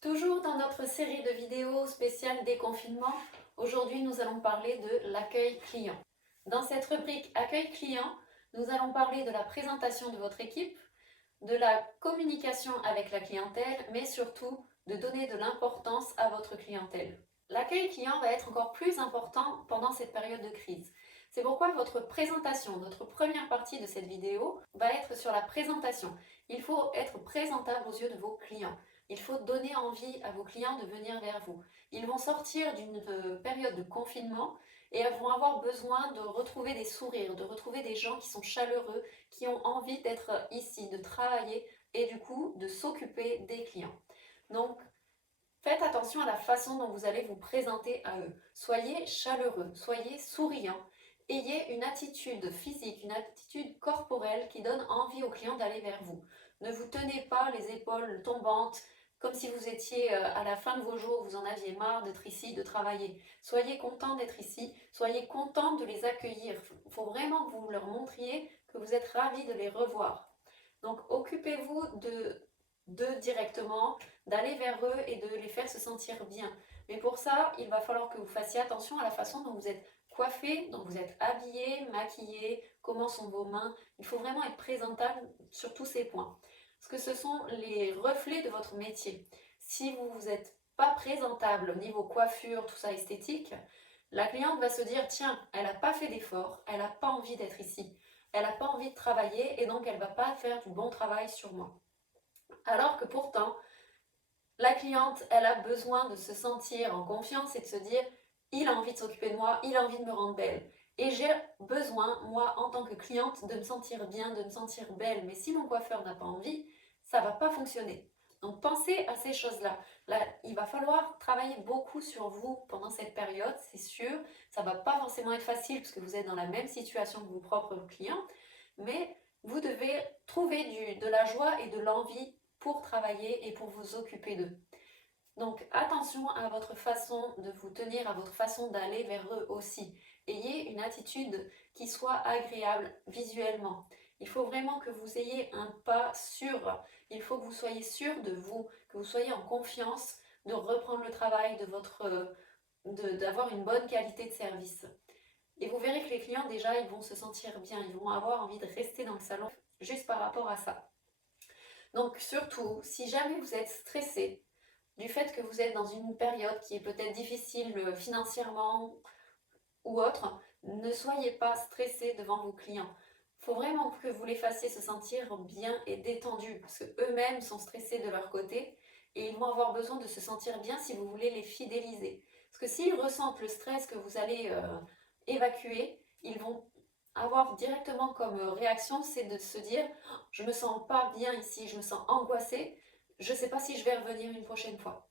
Toujours dans notre série de vidéos spéciales déconfinement, aujourd'hui nous allons parler de l'accueil client. Dans cette rubrique accueil client, nous allons parler de la présentation de votre équipe, de la communication avec la clientèle, mais surtout de donner de l'importance à votre clientèle. L'accueil client va être encore plus important pendant cette période de crise. C'est pourquoi votre présentation, notre première partie de cette vidéo, va être sur la présentation. Il faut être présentable aux yeux de vos clients. Il faut donner envie à vos clients de venir vers vous. Ils vont sortir d'une période de confinement et vont avoir besoin de retrouver des sourires, de retrouver des gens qui sont chaleureux, qui ont envie d'être ici, de travailler et du coup de s'occuper des clients. Donc, faites attention à la façon dont vous allez vous présenter à eux. Soyez chaleureux, soyez souriant, ayez une attitude physique, une attitude corporelle qui donne envie aux clients d'aller vers vous. Ne vous tenez pas les épaules tombantes comme si vous étiez à la fin de vos jours, vous en aviez marre d'être ici, de travailler. Soyez content d'être ici, soyez content de les accueillir. Il faut vraiment que vous leur montriez que vous êtes ravis de les revoir. Donc occupez-vous d'eux directement, d'aller vers eux et de les faire se sentir bien. Mais pour ça, il va falloir que vous fassiez attention à la façon dont vous êtes coiffé, dont vous êtes habillé, maquillé, comment sont vos mains. Il faut vraiment être présentable sur tous ces points. Parce que ce sont les reflets de votre métier. Si vous n'êtes pas présentable au niveau coiffure, tout ça esthétique, la cliente va se dire, tiens, elle n'a pas fait d'effort, elle n'a pas envie d'être ici, elle n'a pas envie de travailler et donc elle ne va pas faire du bon travail sur moi. Alors que pourtant, la cliente, elle a besoin de se sentir en confiance et de se dire, il a envie de s'occuper de moi, il a envie de me rendre belle. Et j'ai besoin, moi, en tant que cliente, de me sentir bien, de me sentir belle. Mais si mon coiffeur n'a pas envie, ça ne va pas fonctionner. Donc pensez à ces choses-là. Là, il va falloir travailler beaucoup sur vous pendant cette période, c'est sûr. Ça ne va pas forcément être facile parce que vous êtes dans la même situation que vos propres clients. Mais vous devez trouver de la joie et de l'envie pour travailler et pour vous occuper d'eux. Donc attention à votre façon de vous tenir, à votre façon d'aller vers eux aussi. Ayez une attitude qui soit agréable visuellement. Il faut vraiment que vous ayez un pas sûr. Il faut que vous soyez sûr de vous, que vous soyez en confiance de reprendre le travail, d'avoir une bonne qualité de service. Et vous verrez que les clients déjà, ils vont se sentir bien, ils vont avoir envie de rester dans le salon juste par rapport à ça. Donc surtout, si jamais vous êtes stressé du fait que vous êtes dans une période qui est peut-être difficile financièrement ou autre, ne soyez pas stressé devant vos clients. Il faut vraiment que vous les fassiez se sentir bien et détendus parce qu'eux-mêmes sont stressés de leur côté et ils vont avoir besoin de se sentir bien si vous voulez les fidéliser. Parce que s'ils ressentent le stress que vous allez évacuer, ils vont avoir directement comme réaction, c'est de se dire « je me sens pas bien ici, je me sens angoissée, je ne sais pas si je vais revenir une prochaine fois ».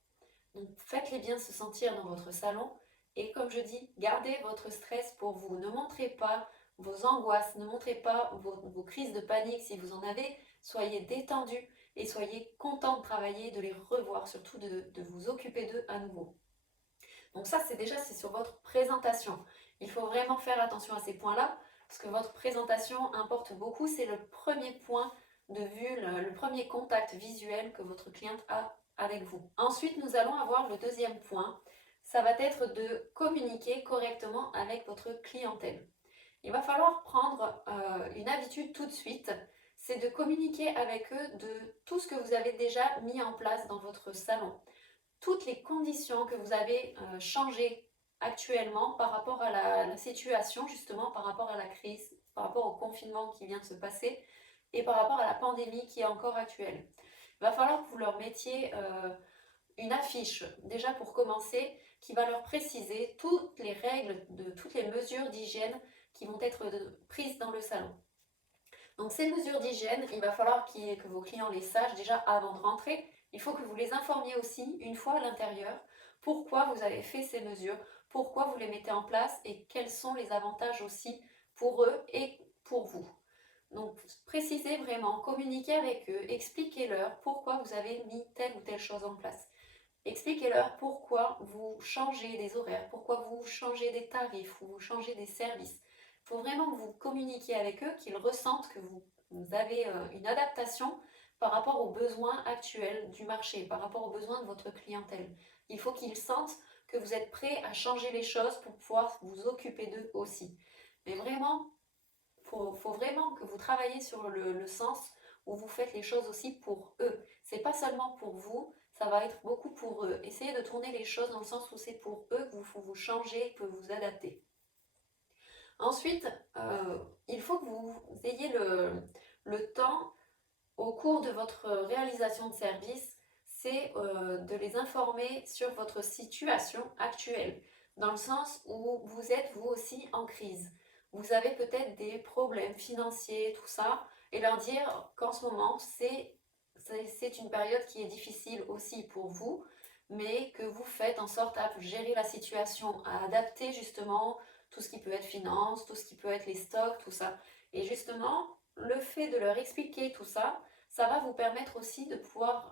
Donc faites-les bien se sentir dans votre salon et comme je dis, gardez votre stress pour vous. Ne montrez pas vos angoisses, ne montrez pas vos crises de panique si vous en avez. Soyez détendus et soyez contents de travailler, de les revoir, surtout de vous occuper d'eux à nouveau. Donc ça, c'est sur votre présentation. Il faut vraiment faire attention à ces points-là parce que votre présentation importe beaucoup. C'est le premier point de vue, le premier contact visuel que votre cliente a avec vous. Ensuite, nous allons avoir le deuxième point. Ça va être de communiquer correctement avec votre clientèle. Il va falloir prendre une habitude tout de suite, c'est de communiquer avec eux de tout ce que vous avez déjà mis en place dans votre salon. Toutes les conditions que vous avez changées actuellement par rapport à la situation, justement par rapport à la crise, par rapport au confinement qui vient de se passer et par rapport à la pandémie qui est encore actuelle. Il va falloir que vous leur mettiez une affiche, déjà pour commencer, qui va leur préciser toutes les règles, toutes les mesures d'hygiène qui vont être prises dans le salon. Donc ces mesures d'hygiène, il va falloir que vos clients les sachent déjà avant de rentrer. Il faut que vous les informiez aussi, une fois à l'intérieur, pourquoi vous avez fait ces mesures, pourquoi vous les mettez en place et quels sont les avantages aussi pour eux et pour vous. Donc précisez vraiment, communiquez avec eux, expliquez-leur pourquoi vous avez mis telle ou telle chose en place. Expliquez-leur pourquoi vous changez des horaires, pourquoi vous changez des tarifs ou vous changez des services. Il faut vraiment que vous communiquiez avec eux, qu'ils ressentent que vous avez une adaptation par rapport aux besoins actuels du marché, par rapport aux besoins de votre clientèle. Il faut qu'ils sentent que vous êtes prêt à changer les choses pour pouvoir vous occuper d'eux aussi. Mais vraiment, faut vraiment que vous travaillez sur le sens où vous faites les choses aussi pour eux. C'est pas seulement pour vous, ça va être beaucoup pour eux. Essayez de tourner les choses dans le sens où c'est pour eux que vous changez, que vous adaptez. Ensuite, il faut que vous ayez le temps au cours de votre réalisation de service, c'est de les informer sur votre situation actuelle, dans le sens où vous êtes vous aussi en crise. Vous avez peut-être des problèmes financiers, tout ça, et leur dire qu'en ce moment, c'est une période qui est difficile aussi pour vous, mais que vous faites en sorte à gérer la situation, à adapter justement tout ce qui peut être finance, tout ce qui peut être les stocks, tout ça. Et justement, le fait de leur expliquer tout ça, ça va vous permettre aussi de pouvoir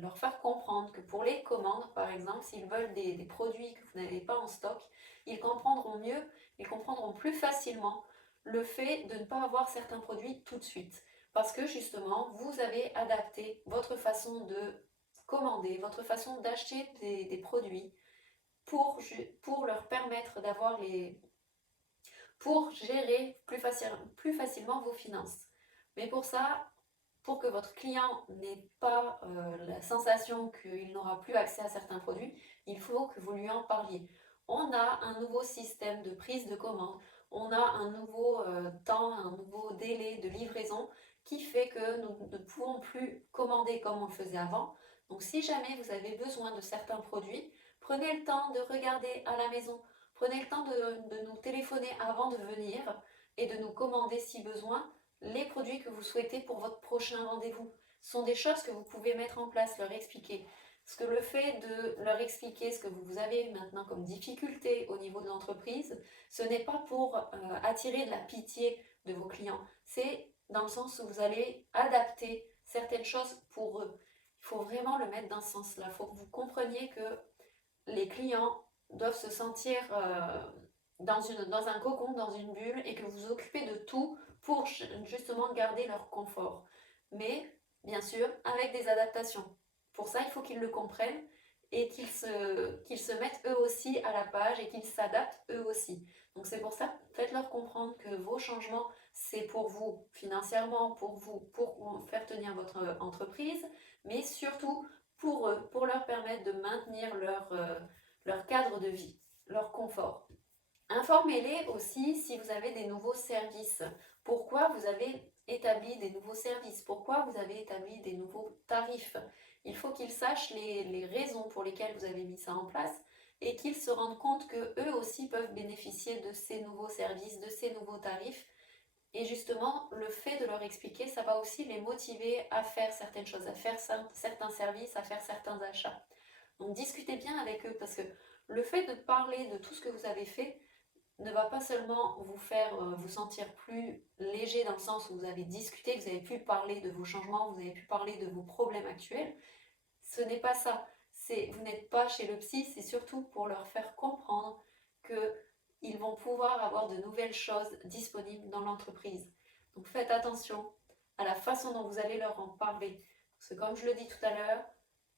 leur faire comprendre que pour les commandes, par exemple, s'ils veulent des produits que vous n'avez pas en stock, ils comprendront mieux, ils comprendront plus facilement le fait de ne pas avoir certains produits tout de suite. Parce que justement, vous avez adapté votre façon de commander, votre façon d'acheter des produits pour leur permettre d'avoir pour gérer plus facilement vos finances. Mais pour ça, pour que votre client n'ait pas la sensation qu'il n'aura plus accès à certains produits, il faut que vous lui en parliez. On a un nouveau système de prise de commande, on a un nouveau temps, un nouveau délai de livraison qui fait que nous ne pouvons plus commander comme on le faisait avant. Donc si jamais vous avez besoin de certains produits, prenez le temps de regarder à la maison, prenez le temps de nous téléphoner avant de venir et de nous commander si besoin les produits que vous souhaitez pour votre prochain rendez-vous. Ce sont des choses que vous pouvez mettre en place, leur expliquer. Parce que le fait de leur expliquer ce que vous avez maintenant comme difficulté au niveau de l'entreprise, ce n'est pas pour attirer de la pitié de vos clients. C'est dans le sens où vous allez adapter certaines choses pour eux. Il faut vraiment le mettre dans ce sens-là. Il faut que vous compreniez que les clients doivent se sentir dans un cocon, dans une bulle, et que vous vous occupez de tout pour justement garder leur confort. Mais, bien sûr, avec des adaptations. Pour ça, il faut qu'ils le comprennent et qu'ils se mettent eux aussi à la page et qu'ils s'adaptent eux aussi. Donc c'est pour ça, faites-leur comprendre que vos changements, c'est pour vous, financièrement, pour vous, pour faire tenir votre entreprise, mais surtout pour eux, pour leur permettre de maintenir leur cadre de vie, leur confort. Informez-les aussi si vous avez des nouveaux services. Pourquoi vous avez établi des nouveaux services? Pourquoi vous avez établi des nouveaux tarifs? Il faut qu'ils sachent les raisons pour lesquelles vous avez mis ça en place et qu'ils se rendent compte qu'eux aussi peuvent bénéficier de ces nouveaux services, de ces nouveaux tarifs. Et justement, le fait de leur expliquer, ça va aussi les motiver à faire certaines choses, à faire certains services, à faire certains achats. Donc discutez bien avec eux parce que le fait de parler de tout ce que vous avez fait ne va pas seulement vous faire vous sentir plus léger dans le sens où vous avez discuté, vous avez pu parler de vos changements, vous avez pu parler de vos problèmes actuels. Ce n'est pas ça. Vous n'êtes pas chez le psy, c'est surtout pour leur faire comprendre qu'ils vont pouvoir avoir de nouvelles choses disponibles dans l'entreprise. Donc faites attention à la façon dont vous allez leur en parler. Parce que comme je le dis tout à l'heure,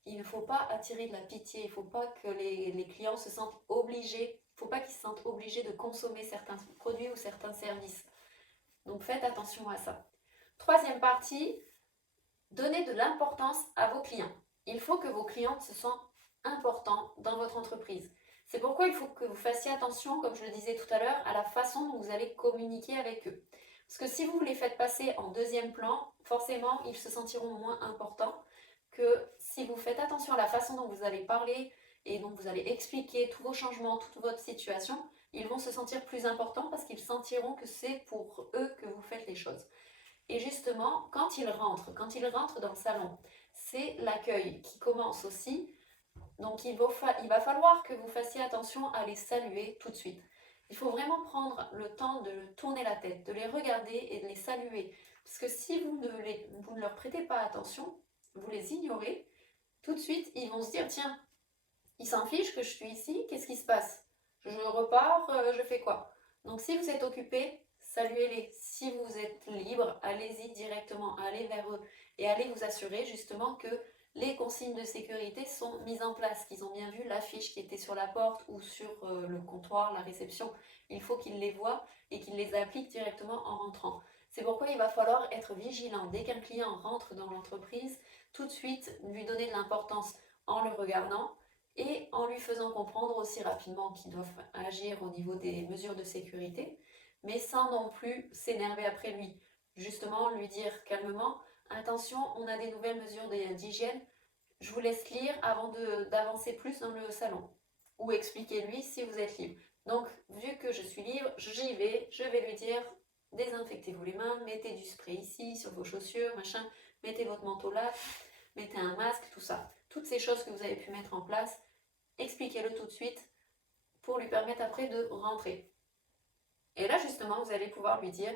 il ne faut pas attirer de la pitié, il ne faut pas que les clients se sentent obligés, il ne faut pas qu'ils se sentent obligés de consommer certains produits ou certains services. Donc faites attention à ça. Troisième partie, donnez de l'importance à vos clients. Il faut que vos clients se sentent importants dans votre entreprise. C'est pourquoi il faut que vous fassiez attention, comme je le disais tout à l'heure, à la façon dont vous allez communiquer avec eux. Parce que si vous les faites passer en deuxième plan, forcément, ils se sentiront moins importants que si vous faites attention à la façon dont vous allez parler et dont vous allez expliquer tous vos changements, toute votre situation, ils vont se sentir plus importants parce qu'ils sentiront que c'est pour eux que vous faites les choses. Et justement, quand ils rentrent dans le salon, c'est l'accueil qui commence aussi. Donc il va falloir que vous fassiez attention à les saluer tout de suite. Il faut vraiment prendre le temps de tourner la tête, de les regarder et de les saluer. Parce que si vous ne leur prêtez pas attention, vous les ignorez, tout de suite, ils vont se dire, tiens, ils s'en fichent que je suis ici, qu'est-ce qui se passe? Je repars, je fais quoi? Donc si vous êtes occupé, saluez-les. Si vous êtes libre, allez-y directement, allez vers eux et allez vous assurer justement que les consignes de sécurité sont mises en place, qu'ils ont bien vu l'affiche qui était sur la porte ou sur le comptoir, la réception. Il faut qu'ils les voient et qu'ils les appliquent directement en rentrant. C'est pourquoi il va falloir être vigilant. Dès qu'un client rentre dans l'entreprise, tout de suite lui donner de l'importance en le regardant et en lui faisant comprendre aussi rapidement qu'ils doivent agir au niveau des mesures de sécurité, mais sans non plus s'énerver après lui. Justement, lui dire calmement, attention, on a des nouvelles mesures d'hygiène, je vous laisse lire avant d'avancer plus dans le salon. Ou expliquez-lui si vous êtes libre. Donc, vu que je suis libre, j'y vais, je vais lui dire, désinfectez-vous les mains, mettez du spray ici, sur vos chaussures, machin, mettez votre manteau là, mettez un masque, tout ça. Toutes ces choses que vous avez pu mettre en place, expliquez-le tout de suite pour lui permettre après de rentrer. Et là, justement, vous allez pouvoir lui dire,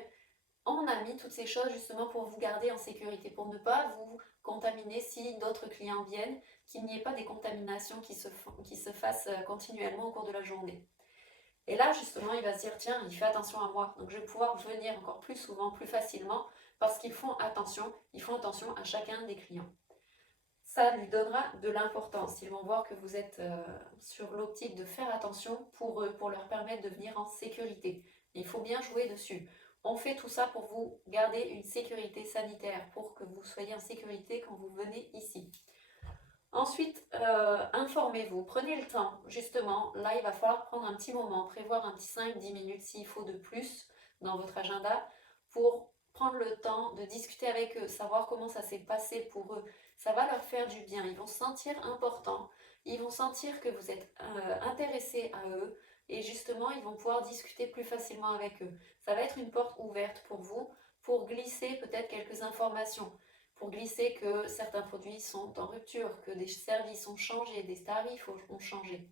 on a mis toutes ces choses justement pour vous garder en sécurité, pour ne pas vous contaminer si d'autres clients viennent, qu'il n'y ait pas des contaminations qui se fassent continuellement au cours de la journée. Et là, justement, il va se dire, tiens, il fait attention à moi, donc je vais pouvoir venir encore plus souvent, plus facilement, parce qu'ils font attention à chacun des clients. Ça lui donnera de l'importance. Ils vont voir que vous êtes sur l'optique de faire attention pour eux, pour leur permettre de venir en sécurité. Il faut bien jouer dessus. On fait tout ça pour vous garder une sécurité sanitaire, pour que vous soyez en sécurité quand vous venez ici. Ensuite, informez-vous, prenez le temps, justement, là il va falloir prendre un petit moment, prévoir un petit 5-10 minutes s'il faut de plus dans votre agenda pour prendre le temps de discuter avec eux, savoir comment ça s'est passé pour eux. Ça va leur faire du bien, ils vont se sentir importants, ils vont sentir que vous êtes intéressé à eux et justement ils vont pouvoir discuter plus facilement avec eux. Ça va être une porte ouverte pour vous pour glisser peut-être quelques informations, pour glisser que certains produits sont en rupture, que des services ont changé, des tarifs ont changé.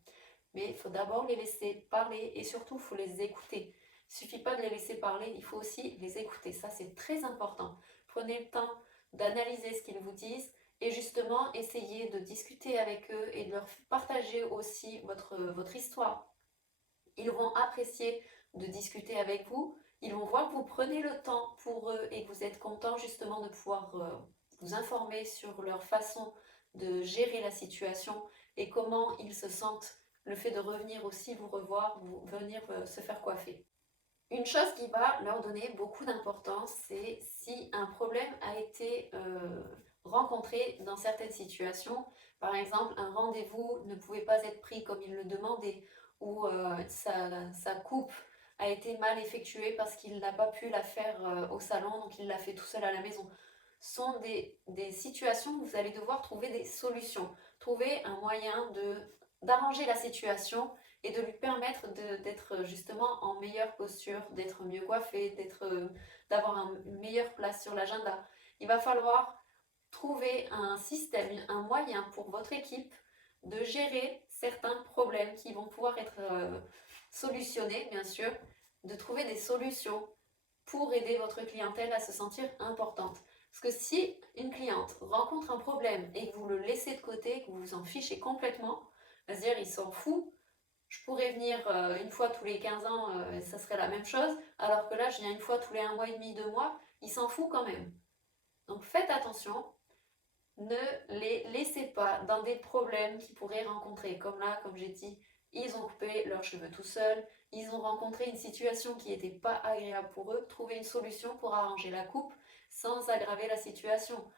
Mais il faut d'abord les laisser parler et surtout il faut les écouter. Il ne suffit pas de les laisser parler, il faut aussi les écouter. Ça c'est très important. Prenez le temps d'analyser ce qu'ils vous disent et justement essayez de discuter avec eux et de leur partager aussi votre histoire. Ils vont apprécier de discuter avec vous. Ils vont voir que vous prenez le temps pour eux et que vous êtes content justement de pouvoir vous informer sur leur façon de gérer la situation et comment ils se sentent, le fait de revenir aussi vous revoir, venir se faire coiffer. Une chose qui va leur donner beaucoup d'importance, c'est si un problème a été rencontré dans certaines situations. Par exemple, un rendez-vous ne pouvait pas être pris comme il le demandait, ou sa coupe a été mal effectuée parce qu'il n'a pas pu la faire au salon, donc il l'a fait tout seul à la maison. Ce sont des situations où vous allez devoir trouver des solutions, trouver un moyen d'arranger la situation et de lui permettre d'être justement en meilleure posture, d'être mieux coiffé, d'avoir une meilleure place sur l'agenda. Il va falloir trouver un système, un moyen pour votre équipe de gérer certains problèmes qui vont pouvoir être solutionnés, bien sûr, de trouver des solutions pour aider votre clientèle à se sentir importante. Parce que si une cliente rencontre un problème et que vous le laissez de côté, que vous vous en fichez complètement, elle va se dire il s'en fout, je pourrais venir une fois tous les 15 ans, ça serait la même chose, alors que là je viens une fois tous les 1 mois et demi, 2 mois, il s'en fout quand même. Donc faites attention, ne les laissez pas dans des problèmes qu'ils pourraient rencontrer. Comme là, comme j'ai dit, ils ont coupé leurs cheveux tout seuls, ils ont rencontré une situation qui n'était pas agréable pour eux, trouver une solution pour arranger la coupe sans aggraver la situation.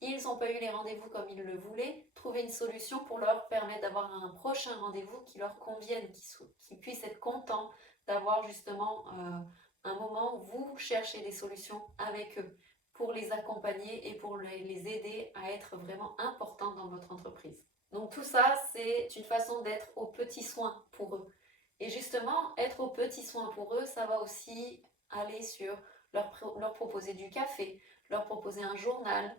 Ils n'ont pas eu les rendez-vous comme ils le voulaient, trouver une solution pour leur permettre d'avoir un prochain rendez-vous qui leur convienne, qu'ils puissent être contents d'avoir justement un moment où vous cherchez des solutions avec eux pour les accompagner et pour les aider à être vraiment importants dans votre entreprise. Donc tout ça, c'est une façon d'être aux petits soins pour eux. Et justement, être aux petits soins pour eux, ça va aussi aller sur leur proposer du café, leur proposer un journal,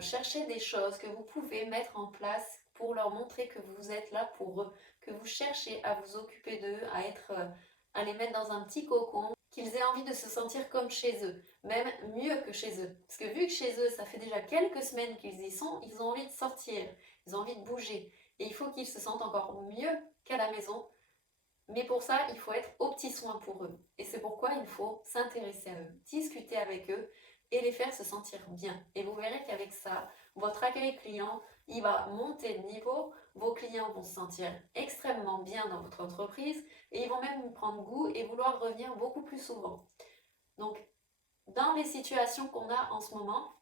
chercher des choses que vous pouvez mettre en place pour leur montrer que vous êtes là pour eux, que vous cherchez à vous occuper d'eux, à les mettre dans un petit cocon, qu'ils aient envie de se sentir comme chez eux, même mieux que chez eux. Parce que vu que chez eux, ça fait déjà quelques semaines qu'ils y sont, ils ont envie de sortir, ils ont envie de bouger. Et il faut qu'ils se sentent encore mieux qu'à la maison Mais pour ça, il faut être aux petits soins pour eux. Et c'est pourquoi il faut s'intéresser à eux, discuter avec eux et les faire se sentir bien. Et vous verrez qu'avec ça, votre accueil client, il va monter de niveau, vos clients vont se sentir extrêmement bien dans votre entreprise et ils vont même prendre goût et vouloir revenir beaucoup plus souvent. Donc, dans les situations qu'on a en ce moment,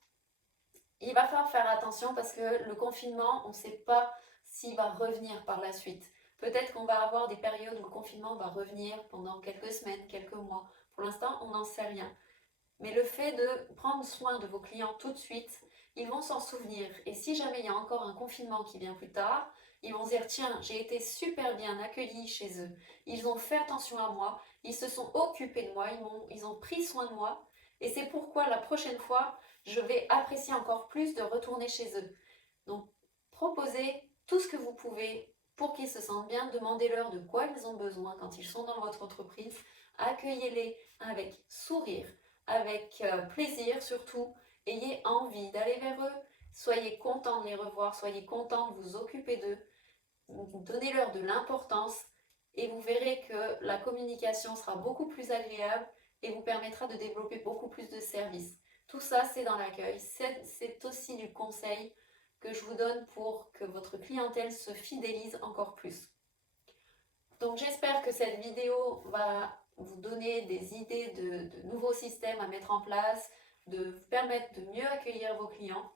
il va falloir faire attention parce que le confinement, on ne sait pas s'il va revenir par la suite. Peut-être qu'on va avoir des périodes où le confinement va revenir pendant quelques semaines, quelques mois. Pour l'instant, on n'en sait rien. Mais le fait de prendre soin de vos clients tout de suite, ils vont s'en souvenir. Et si jamais il y a encore un confinement qui vient plus tard, ils vont se dire, tiens, j'ai été super bien accueilli chez eux. Ils ont fait attention à moi, ils se sont occupés de moi, ils ont pris soin de moi. Et c'est pourquoi la prochaine fois, je vais apprécier encore plus de retourner chez eux. Donc, proposez tout ce que vous pouvez pour qu'ils se sentent bien. Demandez-leur de quoi ils ont besoin quand ils sont dans votre entreprise. Accueillez-les avec sourire, avec plaisir surtout. Ayez envie d'aller vers eux. Soyez contents de les revoir. Soyez contents de vous occuper d'eux. Donnez-leur de l'importance et vous verrez que la communication sera beaucoup plus agréable et vous permettra de développer beaucoup plus de services. Tout ça, c'est dans l'accueil. C'est aussi du conseil que je vous donne pour que votre clientèle se fidélise encore plus. Donc j'espère que cette vidéo va vous donner des idées de nouveaux systèmes à mettre en place, de vous permettre de mieux accueillir vos clients.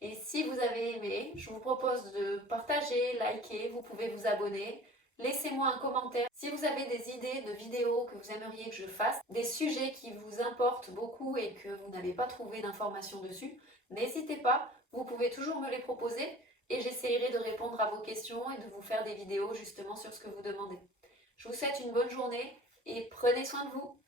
Et si vous avez aimé, je vous propose de partager, liker, vous pouvez vous abonner. Laissez-moi un commentaire si vous avez des idées de vidéos que vous aimeriez que je fasse, des sujets qui vous importent beaucoup et que vous n'avez pas trouvé d'informations dessus. N'hésitez pas, vous pouvez toujours me les proposer et j'essaierai de répondre à vos questions et de vous faire des vidéos justement sur ce que vous demandez. Je vous souhaite une bonne journée et prenez soin de vous.